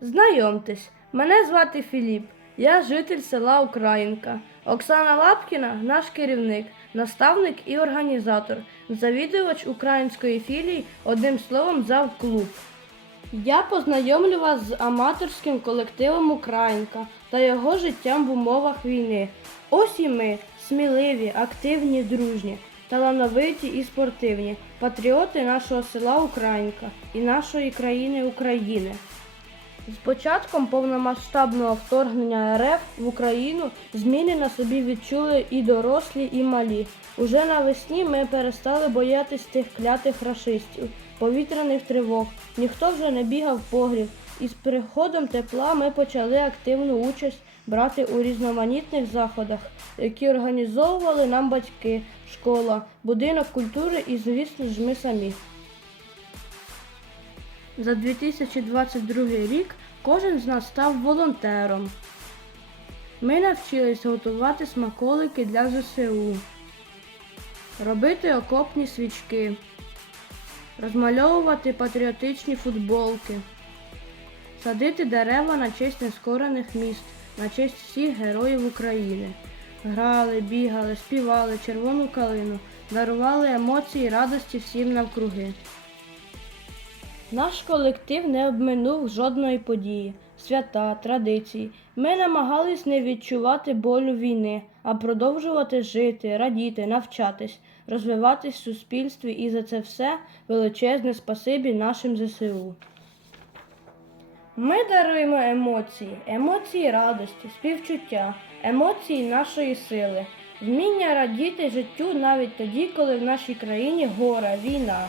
Знайомтесь, мене звати Філіп. Я житель села Українка. Оксана Лапкіна наш керівник, наставник і організатор, завідувач української філії, одним словом, завклуб. Я познайомлю вас з аматорським колективом Українка та його життям в умовах війни. Ось і ми, сміливі, активні, дружні, талановиті і спортивні, патріоти нашого села Українка і нашої країни України. З початком повномасштабного вторгнення РФ в Україну зміни на собі відчули і дорослі, і малі. Уже навесні ми перестали боятись тих клятих рашистів, повітряних тривог. Ніхто вже не бігав в погріб. І з приходом тепла ми почали активну участь брати у різноманітних заходах, які організовували нам батьки, школа, будинок культури і, звісно ж, ми самі. За 2022 рік кожен з нас став волонтером. Ми навчились готувати смаколики для ЗСУ, робити окопні свічки, розмальовувати патріотичні футболки, садити дерева на честь нескорених міст, на честь всіх героїв України. Грали, бігали, співали червону калину, дарували емоції і радості всім навкруги. Наш колектив не обминув жодної події, свята, традиції. Ми намагались не відчувати болю війни, а продовжувати жити, радіти, навчатись, розвиватись в суспільстві і за це все величезне спасибі нашим ЗСУ. Ми даруємо емоції, емоції радості, співчуття, емоції нашої сили, вміння радіти життю навіть тоді, коли в нашій країні гора, війна.